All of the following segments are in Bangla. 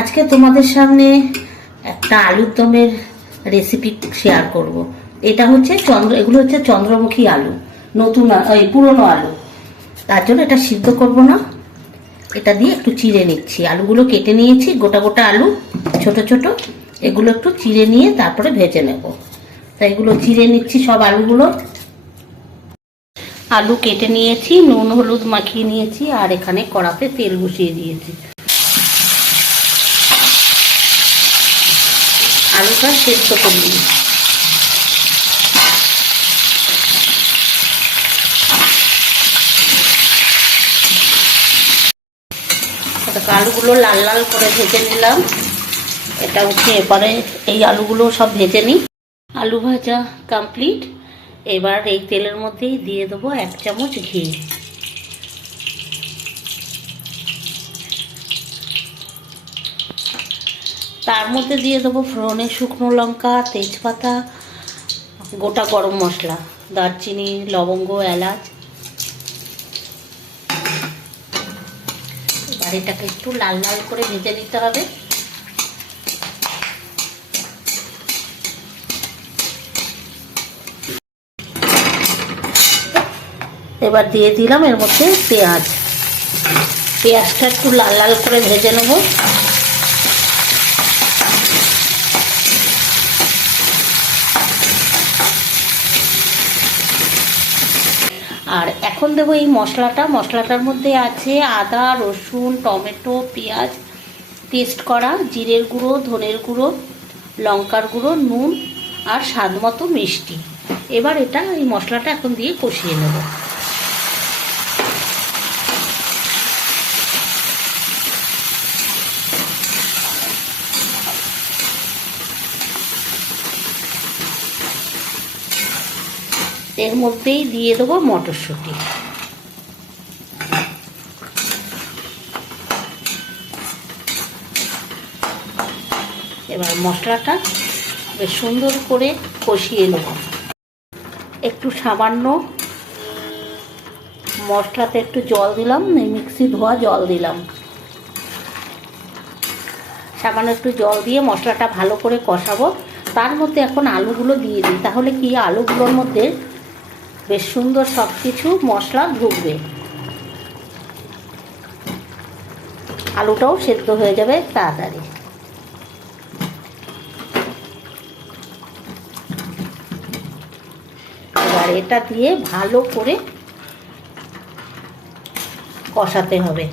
আজকে তোমাদের সামনে একটা আলুর দমের রেসিপি শেয়ার করব। এটা হচ্ছে চন্দ্র, এগুলো হচ্ছে চন্দ্রমুখী আলু, নতুন এই পুরনো আলু। তার জন্য এটা সিদ্ধ করব না। এটা দিয়ে একটু চিড়ে নিচ্ছি। আলুগুলো কেটে নিয়েছি, গোটা গোটা আলু, ছোট ছোট। এগুলো একটু চিড়ে নিয়ে তারপরে ভেজে নেব। তাই এগুলো চিড়ে নিচ্ছি সব আলুগুলো। আলু কেটে নিয়েছি, নুন, হলুদ মাখিয়ে নিয়েছি, আর এখানে কড়াতে তেল বসিয়ে দিয়েছি। আলুটা সেদ্ধ করে নিই। আলুগুলো লাল লাল করে ভেজে নিলাম। এটা উঠে এবারে এই আলুগুলো সব ভেজে নিই। আলু ভাজা কমপ্লিট এবার এই তেলের মধ্যেই দিয়ে দেবো এক চামচ ঘি। তার মধ্যে দিয়ে দেবো ফোড়নে শুকনো লঙ্কা, তেজপাতা, গোটা গরম মশলা, দারচিনি, লবঙ্গ, এলাচ। এটাকে একটু লাল লাল করে ভেজে নিতে হবে। এবার দিয়ে দিলাম এর মধ্যে পেঁয়াজ। পেঁয়াজটা একটু লাল লাল করে ভেজে নেব। আর এখন দেবো এই মশলাটা। মশলাটার মধ্যে আছে আদা, রসুন, টমেটো, পেঁয়াজ টেস্ট করা, জিরের গুঁড়ো, ধনের গুঁড়ো, লঙ্কার গুঁড়ো, নুন আর স্বাদ মতো মিষ্টি। এবার এটা এই মশলাটা এখন দিয়ে কষিয়ে নেব। এর মধ্যেই দিয়ে দেবো মটরশুঁটি। এবার মশলাটা বেশ সুন্দর করে কষিয়ে নেব। একটু সামান্য মশলাতে একটু জল দিলাম মিক্সি ধোয়া জল দিলাম। সামান্য একটু জল দিয়ে মশলাটা ভালো করে কষাবো। তার মধ্যে এখন আলুগুলো দিয়ে দিই, তাহলে কি আলুগুলোর মধ্যে বেশ সুন্দর সব কিছু মশলা ঢুকবে। আলুটাও সেদ্ধ হয়ে যাবে তাড়াতাড়ি। এবার এটা দিয়ে ভালো করে কষাতে হবে।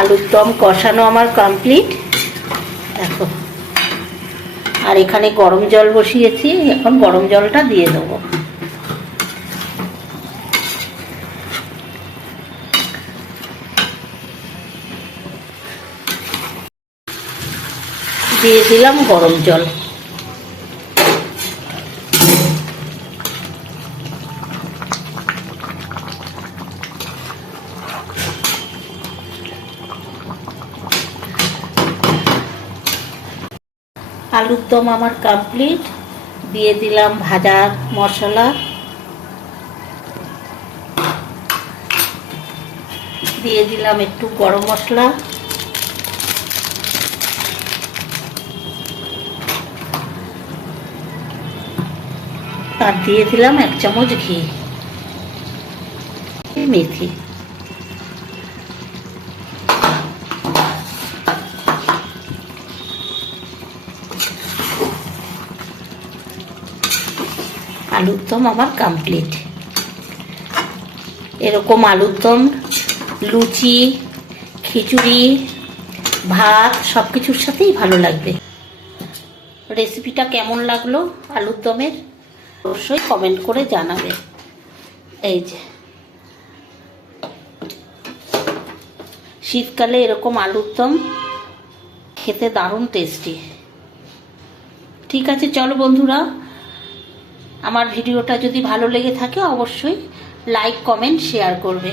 আলুর দম কষানো আমার কমপ্লিট দেখো। আর এখানে গরম জল বসিয়েছি, এখন গরম জলটা দিয়ে দেবো। দিয়ে দিলাম গরম জল। আলুর দম আমার কমপ্লিট দিয়ে দিলাম ভাজা মশলা। দিয়ে দিলাম একটু গরম মশলা। আর দিয়ে দিলাম এক চামচ ঘি। মেথি। আলুর দম আমার কমপ্লিট এরকম আলুর দম লুচি, খিচুড়ি, ভাত সব কিছুর সাথেই ভালো লাগবে। রেসিপিটা কেমন লাগল আলুর দমের অবশ্যই কমেন্ট করে জানাবে। এই যে। শীতকালে এরকম আলুর দম খেতে দারুণ টেস্টি ঠিক আছে, চলো বন্ধুরা আমার ভিডিওটা যদি ভালো লেগে থাকে অবশ্যই লাইক কমেন্ট শেয়ার করবে।